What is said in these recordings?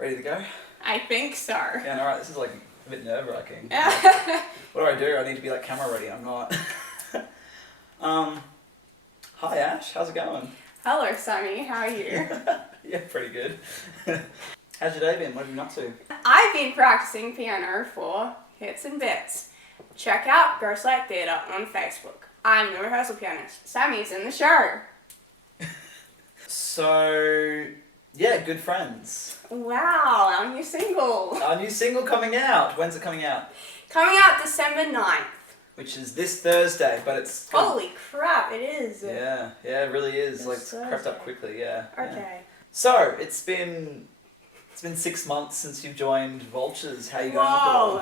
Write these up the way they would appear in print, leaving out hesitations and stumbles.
Ready to go? I think so. Yeah, alright, this is like a bit nerve-wracking. What do? I need to be like camera ready, I'm not. Hi Ash, how's it going? Hello, Sami. How are you? Yeah, pretty good. How's your day been? What have you been up to? I've been practicing piano for Hits and Bits. Check out Ghostlight Theatre on Facebook. I'm the rehearsal pianist. Sami's in the show. So, yeah, good friends. Wow, our new single. Our new single coming out. When's it coming out? Coming out December 9th. Which is this Thursday, but it's... Holy crap, it is. Yeah, it really is. It's Like, it's crept up Thursday. quickly, yeah. Okay. Yeah. So, it's been 6 months since you've joined Vultures. How are you going with it all?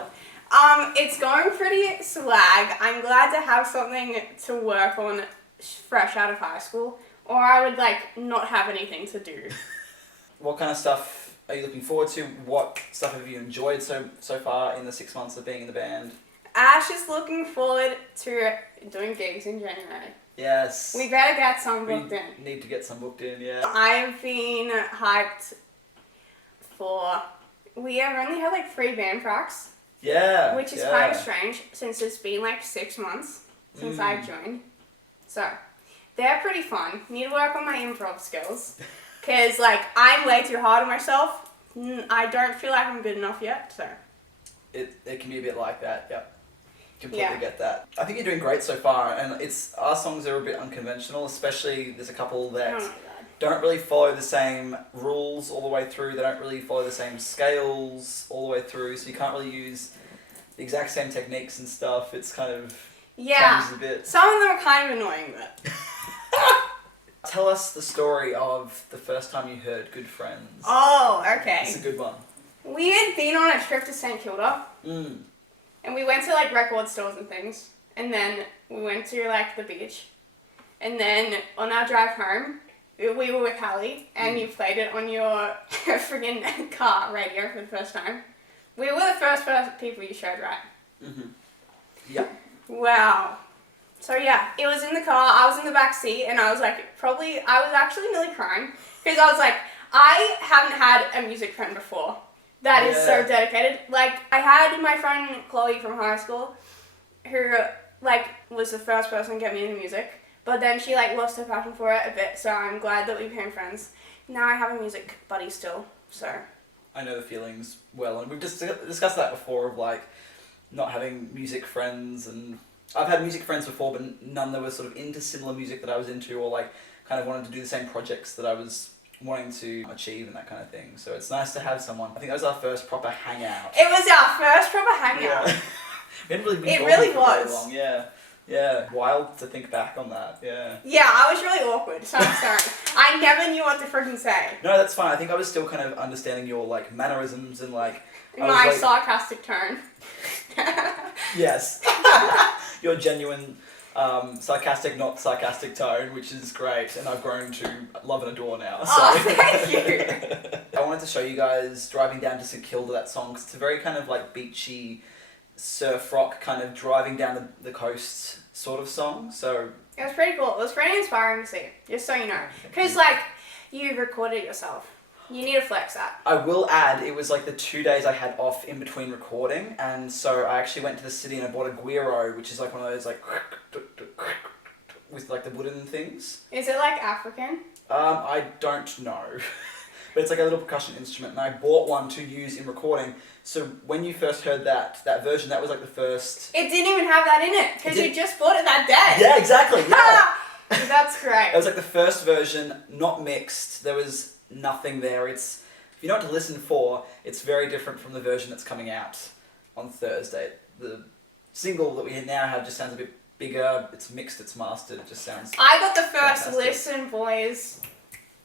Whoa. It's going pretty swag. I'm glad to have something to work on fresh out of high school, or I would not have anything to do. What kind of stuff are you looking forward to? What stuff have you enjoyed so far in the 6 months of being in the band? Ash is looking forward to doing gigs in January. Yes. We better get some booked in. We need to get some booked in, yeah. I've been hyped for... We have only had 3 band tracks. Yeah. Which is kind of strange since it's been 6 months since I've joined. So, they're pretty fun. Need to work on my improv skills. Because, I'm way too hard on myself. I don't feel like I'm good enough yet, so... It can be a bit like that, yep. Completely Yeah. get that. I think you're doing great so far, and our songs are a bit unconventional, especially there's a couple that Oh my God. don't really follow the same rules all the way through, they don't really follow the same scales all the way through, so you can't really use the exact same techniques and stuff. It's kind of Yeah. changes a bit. Some of them are kind of annoying, but... Tell us the story of the first time you heard Good Friends. Oh, okay. It's a good one. We had been on a trip to St. Kilda. Mm. And we went to record stores and things. And then we went to the beach. And then on our drive home, we were with Hallie and you played it on your friggin' car radio for the first time. We were the first people you showed, right? Mm-hmm. Yeah. Wow. So yeah, it was in the car, I was in the back seat and I was I was actually nearly crying. Because I was I haven't had a music friend before. That is so dedicated. I had my friend Chloe from high school, who, was the first person to get me into music. But then she, lost her passion for it a bit, so I'm glad that we became friends. Now I have a music buddy still, so... I know the feelings well, and we've just discussed that before of, not having music friends, and... I've had music friends before, but none that were sort of into similar music that I was into, or, kind of wanted to do the same projects that I was wanting to achieve and that kind of thing. So it's nice to have someone. I think that was our first proper hangout. It was our first proper hangout. Yeah. We hadn't really been It talking really for very was. long. Yeah. Wild to think back on that, yeah. Yeah, I was really awkward, so I'm sorry. I never knew what to freaking say. No, that's fine. I think I was still kind of understanding your, mannerisms and, My sarcastic tone. Yes. Your genuine, sarcastic, not sarcastic tone, which is great, and I've grown to love and adore now. So. Oh, thank you. I wanted to show you guys driving down to St Kilda, that song, 'cause it's a very kind of beachy, surf rock, kind of driving down the coast sort of song, so... It was pretty cool. It was pretty inspiring to see, just so you know. Because, you recorded it yourself. You need to flex that. I will add, it was the 2 days I had off in between recording, and so I actually went to the city and I bought a guiro, which is one of those with the wooden things. Is it African? I don't know. But it's a little percussion instrument, and I bought one to use in recording. So when you first heard that version, that was the first... It didn't even have that in it, because you just bought it that day. Yeah, exactly, yeah. That's great. It was the first version, not mixed. There was nothing there. If you know what to listen for, it's very different from the version that's coming out on Thursday. The single that we now have just sounds a bit bigger. It's mixed, it's mastered, it just sounds... I got the first fantastic. listen, boys,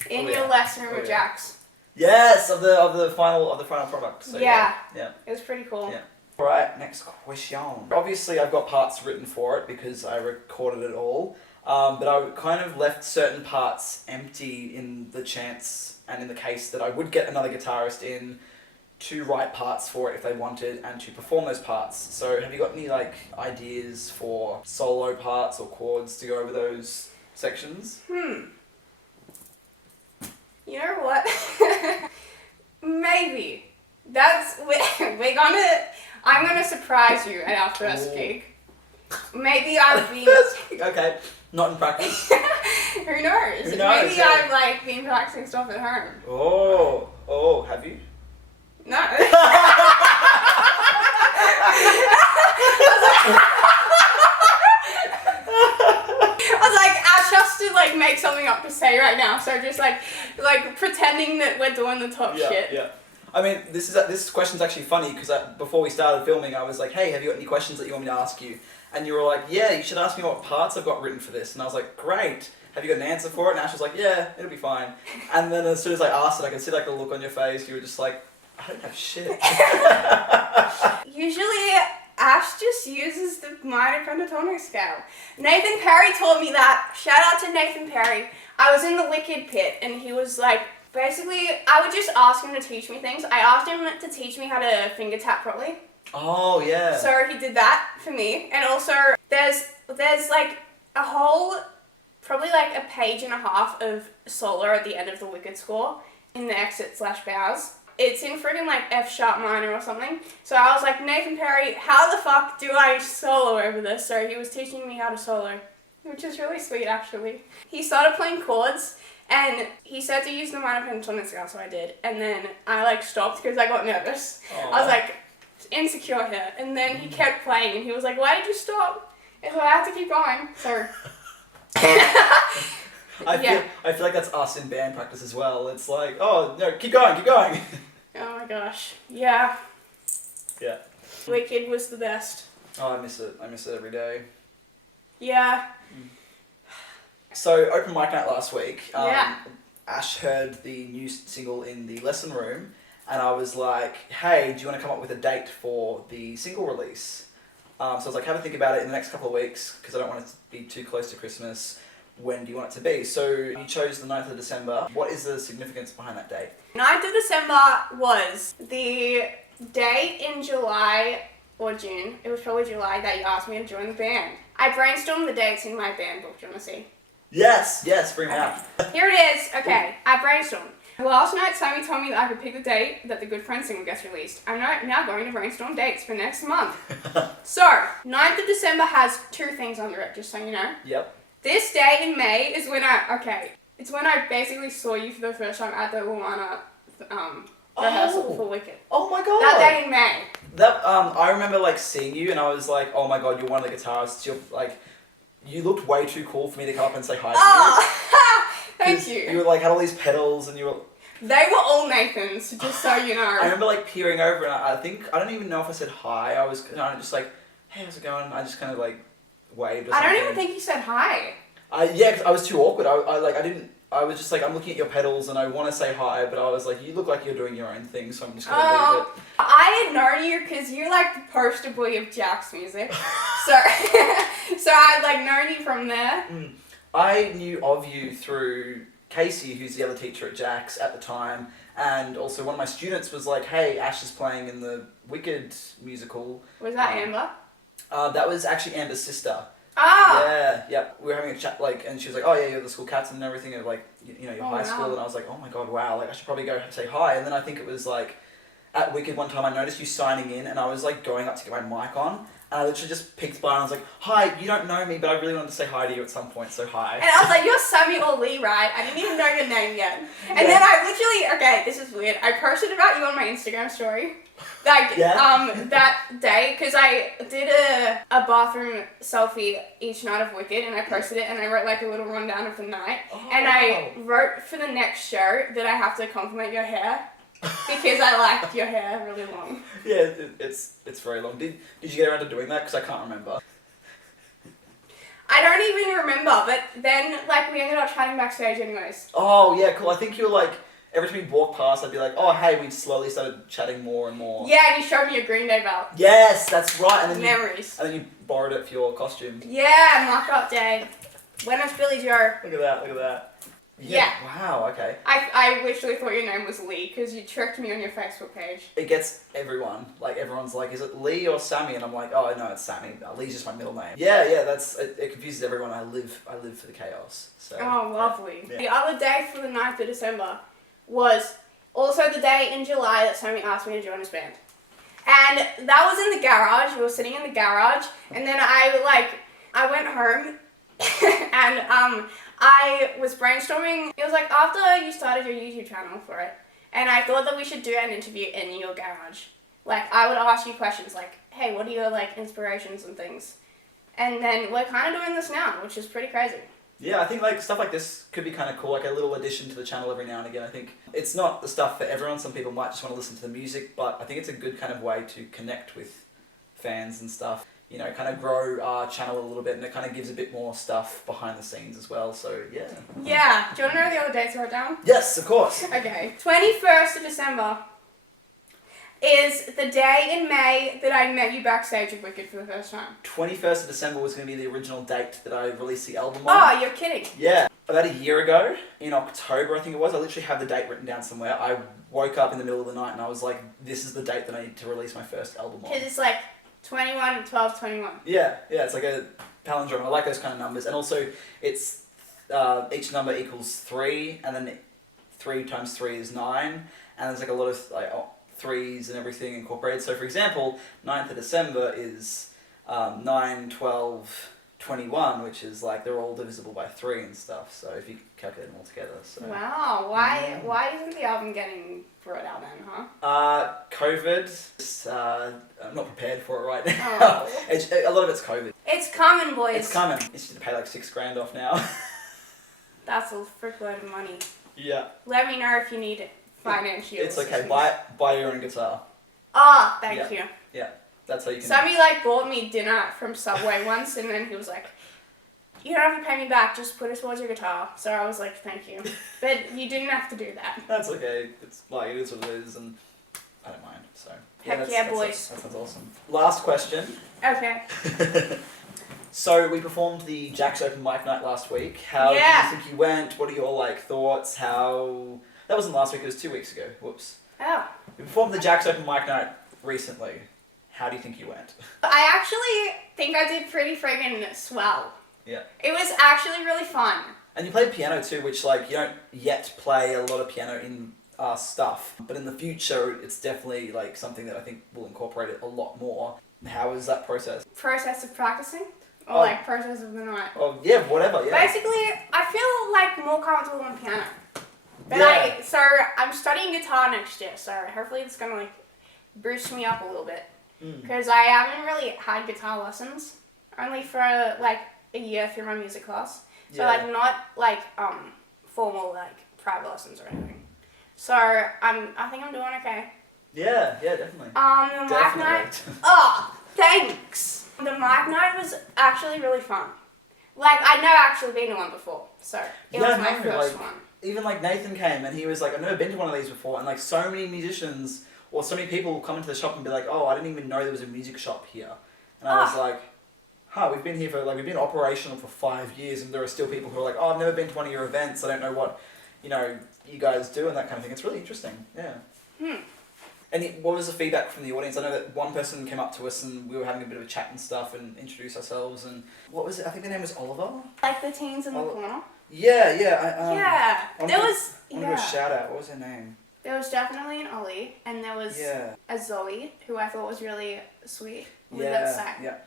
in your Yeah. lesson room with Jax. Yes, of the final product. So Yeah. Yeah. It was pretty cool. Yeah. Alright, next question. Obviously I've got parts written for it because I recorded it all. But I kind of left certain parts empty in the chance and in the case that I would get another guitarist in to write parts for it if they wanted and to perform those parts. So have you got any ideas for solo parts or chords to go over those sections? You know what? Maybe maybe. I'm gonna surprise you at our first gig. Maybe I've been... Okay, not in practice. Who knows? Maybe yeah. I've like been practicing stuff at home. Oh, have you? No. I was like, Ash has to like make something up to say right now, so just like pretending that we're doing the top shit. Yeah. I mean, this question's actually funny because before we started filming, I was like, hey, have you got any questions that you want me to ask you? And you were like, yeah, you should ask me what parts I've got written for this. And I was like, great. Have you got an answer for it? And Ash was like, yeah, it'll be fine. And then as soon as I asked it, I could see like the look on your face. You were just like, I don't have shit. Usually, Ash just uses the minor pentatonic scale. Nathan Perry taught me that. Shout out to Nathan Perry. I was in the Wicked pit and he was like, basically, I would just ask him to teach me things. I asked him to teach me how to finger tap properly. Oh, yeah. So he did that for me. And also, there's like a whole, probably like a page and a half of solo at the end of the Wicked score in the exit/bows. It's in friggin' like F sharp minor or something. So I was like, Nathan Perry, how the fuck do I solo over this? So he was teaching me how to solo, which is really sweet actually. He started playing chords and he said to use the minor pentatonic scale, so I did. And then I like stopped because I got nervous. Aww. I was like, insecure here. And then he kept playing and he was like, why did you stop? And so I had to keep going. So I feel like that's us in band practice as well. It's like, oh no, keep going. Oh my gosh. Yeah. Yeah. Wicked was the best. Oh, I miss it every day. Yeah. So, open mic night last week. Yeah. Ash heard the new single in the lesson room, and I was like, hey, do you want to come up with a date for the single release? So I was like, have a think about it in the next couple of weeks, because I don't want it to be too close to Christmas. When do you want it to be? So, you chose the 9th of December. What is the significance behind that date? 9th of December was the day in July or June. It was probably July that you asked me to join the band. I brainstormed the dates in my band book. Do you want to see? Yes, bring it out. Here it is. Okay, I brainstormed. Last night, Sammy told me that I could pick the date that the Good Friends single gets released. I'm now going to brainstorm dates for next month. So, 9th of December has 2 things under it, just so you know. Yep. This day in May is when it's when I basically saw you for the first time at the Luana rehearsal for Wicked. Oh my god. That day in May. I remember like seeing you and I was like, oh my god, you're one of the guitarists. You're like, you looked way too cool for me to come up and say hi to you. Thank you. You were like, had all these pedals and you were... They were all Nathan's, just so you know. I remember like peering over and I don't even know if I said hi. I was kind of just like, hey, how's it going? I just kind of like waved or something. I don't even think you said hi. Yeah, because I was too awkward. I was just like, I'm looking at your pedals and I want to say hi, but I was like, you look like you're doing your own thing, so I'm just going to leave it. I had known you because you're like the poster boy of Jack's music. so I'd like known you from there. I knew of you through Casey, who's the other teacher at Jack's at the time, and also one of my students was like, hey, Ash is playing in the Wicked musical. Was that Amber? That was actually Amber's sister. Ah! Yeah. We were having a chat, like, and she was like, oh yeah, you're the school captain and everything, and like, you know, your high school, and I was like, oh my god, wow, like, I should probably go say hi, and then I think it was like, at Wicked one time I noticed you signing in, and I was like going up to get my mic on, and I literally just picked by and I was like, hi, you don't know me, but I really wanted to say hi to you at some point, so hi. And I was like, you're Sammy or Lee, right? I didn't even know your name yet. And then I literally, okay, this is weird, I posted about you on my Instagram story. Like, that day, because I did a bathroom selfie each night of Wicked, and I posted it, and I wrote, like, a little rundown of the night. Oh. And I wrote for the next show that I have to compliment your hair, because I liked your hair really long. Yeah, it's very long. Did you get around to doing that? Because I can't remember. I don't even remember, but then, like, we ended up chatting backstage anyways. Oh, yeah, cool. I think you were, like... Every time we'd walk past, I'd be like, oh, hey, we slowly started chatting more and more. Yeah, and you showed me your Green Day belt. Yes, that's right. And then Memories. And then you borrowed it for your costume. Yeah, mock-up day. Buenos Billy Joe. Look at that. Yeah. Wow, okay. I literally thought your name was Lee, because you tricked me on your Facebook page. It gets everyone. Like, everyone's like, is it Lee or Sammy? And I'm like, oh, no, it's Sammy. Lee's just my middle name. Yeah, it confuses everyone. I live for the chaos. So, oh, lovely. Yeah. The other day for the 9th of December was Also the day in July that Sami asked me to join his band. And that was in the garage. We were sitting in the garage, and then I went home and I was brainstorming. It was like after you started your YouTube channel for it, and I thought that we should do an interview in your garage. Like, I would ask you questions like, hey, what are your, like, inspirations and things? And then we're kind of doing this now, which is pretty crazy. Yeah, I think, like, stuff like this could be kind of cool, like a little addition to the channel every now and again. I think it's not the stuff for everyone. Some people might just want to listen to the music, but I think it's a good kind of way to connect with fans and stuff. You know, kind of grow our channel a little bit, and it kind of gives a bit more stuff behind the scenes as well, so yeah. Yeah, do you want to know the other dates I wrote down? Yes, of course. Okay. 21st of December is the day in May that I met you backstage at Wicked for the first time. 21st of December was going to be the original date that I released the album on. Oh, you're kidding. Yeah. About a year ago, in October I think it was, I literally have the date written down somewhere. I woke up in the middle of the night and I was like, this is the date that I need to release my first album on. Because it's like 21, 12, 21. Yeah, it's like a palindrome. I like those kind of numbers. And also, it's each number equals 3, and then 3 times 3 is 9, and there's like a lot of like threes and everything incorporated. So for example, 9th of December is 9, 12, 21, which is like they're all divisible by 3 and stuff. So if you calculate them all together. So. Wow, why isn't the album getting brought out then, huh? COVID. I'm not prepared for it right now. Oh. A lot of it's COVID. It's coming, boys. It's coming. It's just to pay like $6,000 off now. That's a frick load of money. Yeah. Let me know if you need it financially. It's okay. Buy your own guitar. Ah, thank you. Yeah, that's how you can. Sami like bought me dinner from Subway once, and then he was like, "You don't have to pay me back. Just put it towards your guitar." So I was like, "Thank you," but you didn't have to do that. That's okay. It's like it is what it is, and I don't mind. So Heck yeah, boys. That sounds awesome. Last question. Okay. So we performed the Jack's Open Mic Night last week. How do you think you went? What are your like thoughts? How that wasn't last week. It was 2 weeks ago. Whoops. Oh. We performed the Jack's Open Mic Night recently. How do you think you went? I actually think I did pretty friggin' swell. Yeah. It was actually really fun. And you played piano too, which like you don't yet play a lot of piano in our stuff, but in the future it's definitely like something that I think will incorporate it a lot more. How was that process? Process of practicing? Or like process of the night? Oh yeah, whatever, yeah. Basically, I feel like more comfortable on piano. But so I'm studying guitar next year, so hopefully it's gonna like boost me up a little bit. Because I haven't really had guitar lessons, only for like a year through my music class. So like not like formal like private lessons or anything. So I think I'm doing okay. Yeah, definitely. The mic night. Oh, thanks. The mic night was actually really fun. Like I'd never actually been to one before, so it was my first one. Even like Nathan came and he was like, I've never been to one of these before, and like so many musicians or so many people come into the shop and be like, oh, I didn't even know there was a music shop here, and I was like, we've been here for like we've been operational for 5 years, and there are still people who are like, oh, I've never been to one of your events, I don't know what, you guys do and that kind of thing. It's really interesting, yeah. And what was the feedback from the audience? I know that one person came up to us and we were having a bit of a chat and stuff and introduced ourselves, and what was it? I think the name was Oliver? Like the teens in the corner? Yeah. There was I want to do a shout out. What was her name? There was definitely an Ollie, and there was a Zoe, who I thought was really sweet with that sang. Yeah.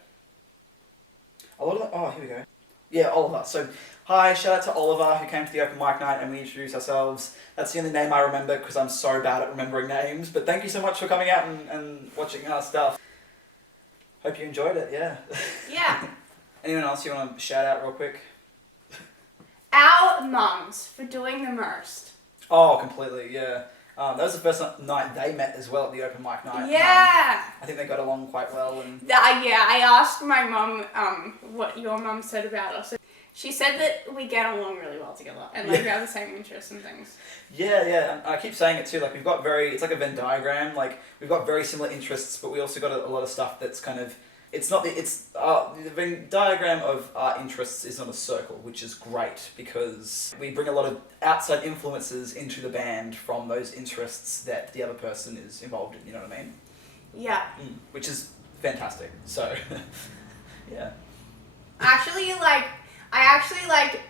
Here we go. Yeah, Oliver. So, hi, shout out to Oliver who came to the open mic night and we introduced ourselves. That's the only name I remember because I'm so bad at remembering names. But thank you so much for coming out and watching our stuff. Hope you enjoyed it, yeah. Yeah. Anyone else you want to shout out real quick? Our mums for doing the most. Oh, completely, yeah. That was the first night they met as well at the open mic night. Yeah. I think they got along quite well. And I asked my mum what your mum said about us. She said that we get along really well together and like we have the same interests and things. Yeah. And I keep saying it too. Like it's like a Venn diagram. Like we've got very similar interests, but we also got a lot of stuff that's kind of. The Venn diagram of our interests is not a circle, which is great because we bring a lot of outside influences into the band from those interests that the other person is involved in, you know what I mean? Yeah. Which is fantastic, so, yeah. I actually like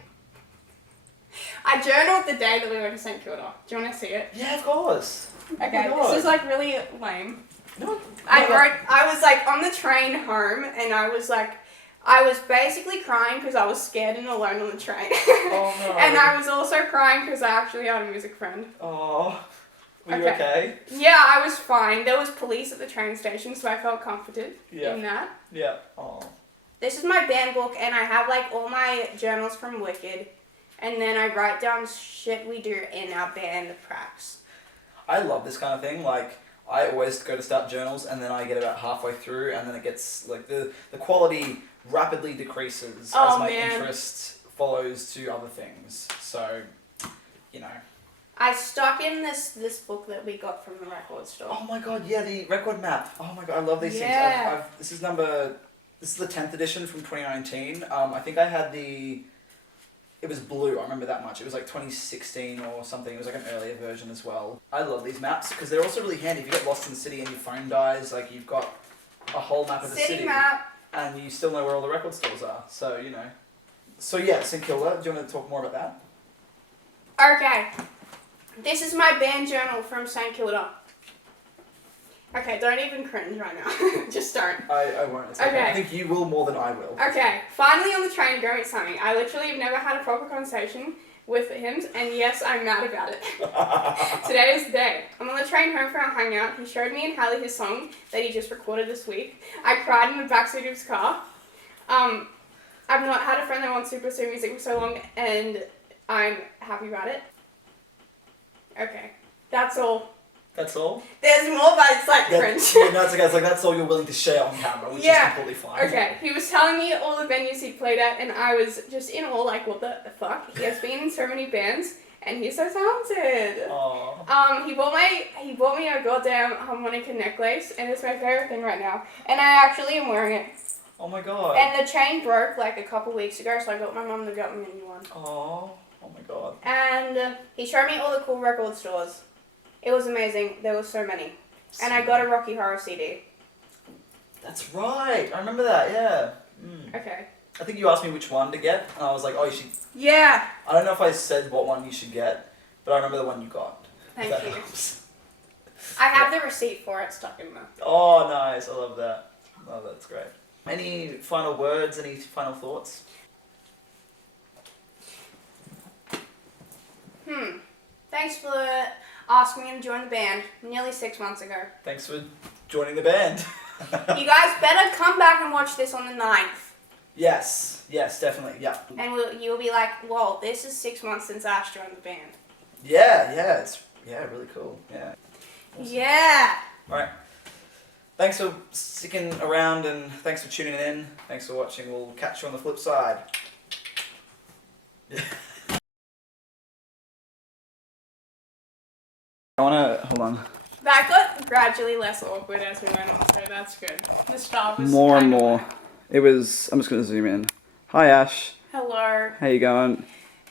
I journaled the day that we went to St Kilda. Do you want to see it? Yeah, of course. Okay, Oh my this is God. like really lame. No, I was like on the train home and I was basically crying because I was scared and alone on the train. Oh no. And I was also crying because I actually had a music friend. Oh, were you okay? Yeah, I was fine. There was police at the train station, so I felt comforted in that. Yeah. Oh. This is my band book, and I have like all my journals from Wicked, and then I write down shit we do in our band pracs. I love this kind of thing. Like, I always go to start journals, and then I get about halfway through, and then it gets like the quality rapidly decreases as my interest follows to other things. So, you know. I stuck in this book that we got from the record store. Oh my god, yeah, the record map. Oh my god, I love these things. This is the 10th edition from 2019. I think I had it was blue, I remember that much. It was like 2016 or something. It was like an earlier version as well. I love these maps because they're also really handy. If you get lost in the city and your phone dies, like you've got a whole map of the city. Map. And you still know where all the record stores are. So, you know. So yeah, St Kilda, do you want to talk more about that? Okay. This is my band journal from St Kilda. Okay, don't even cringe right now. Just don't. I won't. It's okay. I think you will more than I will. Okay, finally on the train going with Sami. I literally have never had a proper conversation with him, and yes, I'm mad about it. Today is the day. I'm on the train home from our hangout. He showed me and Hallie his song that he just recorded this week. I cried in the backseat of his car. I've not had a friend that wants to pursue music for so long, and I'm happy about it. Okay, that's all. That's all? There's more, but it's like cringe. Yeah, no, it's okay. It's like that's all you're willing to share on camera, which is completely fine. Okay, he was telling me all the venues he played at, and I was just in awe, like, what the fuck? He has been in so many bands, and he's so talented. Aww. He bought me a goddamn harmonica necklace, and it's my favorite thing right now. And I actually am wearing it. Oh my god. And the chain broke like a couple weeks ago, so I got my mum to get me a new one. Aww. Oh my god. And he showed me all the cool record stores. It was amazing. There were so many. And I got a Rocky Horror CD. That's right. I remember that, yeah. Okay. I think you asked me which one to get, and I was like, oh, you should... Yeah. I don't know if I said what one you should get, but I remember the one you got. Thank you. I have the receipt for it stuck in there. Oh, nice. I love that. Oh, that's great. Any final words? Any final thoughts? Thanks for asking me to join the band nearly 6 months ago. Thanks for joining the band. You guys better come back and watch this on the 9th. Yes, definitely, yeah. And you'll be like, whoa, this is 6 months since Ash joined the band. Yeah, it's really cool, yeah. Awesome. Yeah. Alright. Thanks for sticking around and thanks for tuning in. Thanks for watching. We'll catch you on the flip side. Hold on. That got gradually less awkward as we went on, so that's good. The start was more and more. It was, I'm just going to zoom in. Hi Ash. Hello. How you going?